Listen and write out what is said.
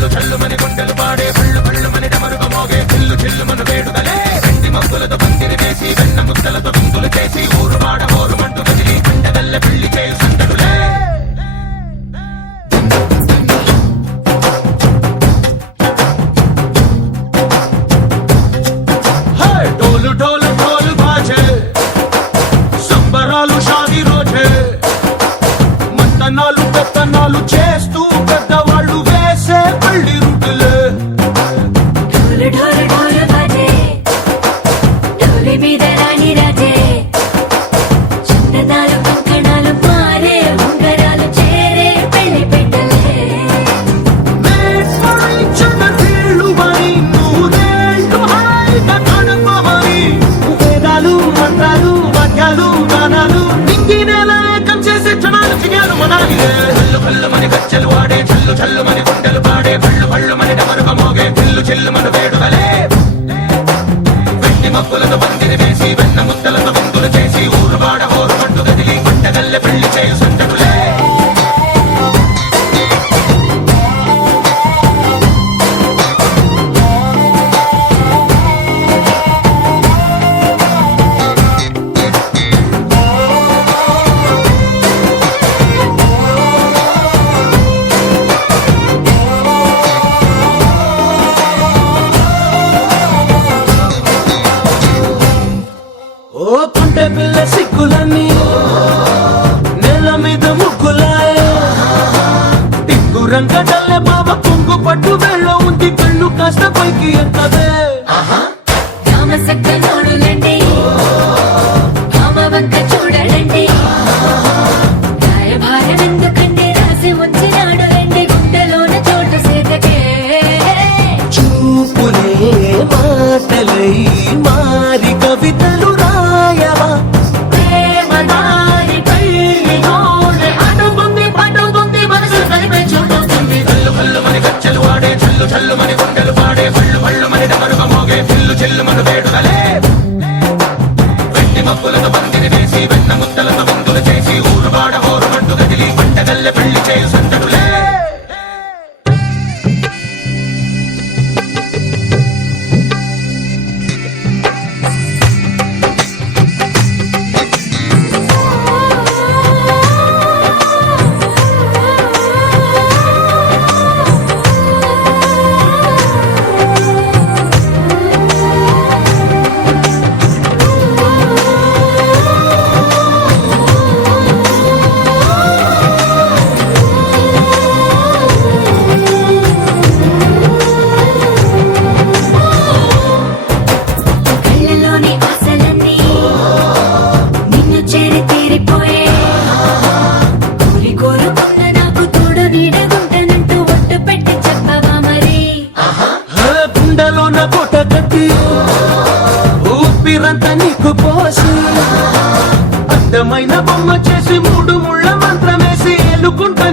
చల్లు చల్లుమని గుండెలు పాడే పళ్ళు పళ్ళుమని డమరుగ మోగే చిల్లు చిల్లుమను వేడుదలే వెండి మబ్బులతో పందిరి వేసి వెన్న ముద్దలతో విందులు చేసి ఊరు వాడ ఊరుమంటూ కదిలి పంటగల్లె పెళ్లి చేయు సందడులే ढोल ढोल ढोल बाजे సంబరాలు షాదీ రోజే మంతనాలు పెత్తనాలు చేస్తూ పెద్దవాళ్ళు వేసే పెళ్లి రుటులే ढोल ढोल ढोल बाजे ढोली మీద రాణి రాజే చందనాలు కంకణాలు మారే ఉంగరాలు చేరే పెళ్లి పెట్టలే మంత్రాలు వాద్యాలు గానాలు నింగినేలా ఏకం చేసే క్షణాలు చిగాలు మనాలి చల్లు కల్లుమని గజ్జలు వాడే చల్లు చల్లుమని గుండెలు పాడే పళ్ళు పళ్ళుమని డమరుగ మోగే చిల్లు చిల్లుమను వేడుదలే వెండి మబ్బులతో పందిరి వేసి వెన్న ముద్దలతో విందులు చేసి ఊరు వాడ ఊరు పట్టు గదిలి పంటగల్లె పెళ్లి చేయు సందడులే ఓ కుంటే పిల్ల సిక్కులన్నీ నెల మీద ముగ్గులాయే టింగు రంగడల్లె బాబా కుంగు పట్టు వెళ్ళ ఉంది కళ్ళు కాస్త పైకి ఎత్తదే కామ సక్క నోడులండి కామ వంక చూడడండి గాయ భారం ఎందుకండి రాసి ఉంచినాడు రండి గుండెలోన చోటు సేదకే చూపులే మాటలై మారి కవితలు రాయవా ప్రేమదారి పెళ్లి నోడు అడుగుంది పడుగుంది మనసు కలిపే చూడుతుంది కల్లు కల్లుమని గజ్జలు వాడే చల్లు చల్లుమని గుండెలు పాడే పళ్ళు పళ్ళుమని డమరుగ మోగే చిల్లు చిల్లుమను వేడుదలే వెండి మబ్బులతో పందిరి వేసి వెన్న ముద్దలతో విందులు చేసి ఊరు వాడ ఊరు పట్టు గదిలి పంటగల్లె పెళ్లి చేయు సందడులే కళ్ళలోని ఆశలన్నీ నిన్ను చేరి తీరిపోయే కోరి కోరుకున్న నాకు తోడు నీడగుంటానంటూ ఒట్టు పెట్టి చెప్పవా మరి గుండెలోన పూట కట్టి ఊపిరంతా నీకు పోసి అందమైన బొమ్మ చేసి మూడు ముళ్ళ మంత్రమేసి ఎలుకుంటా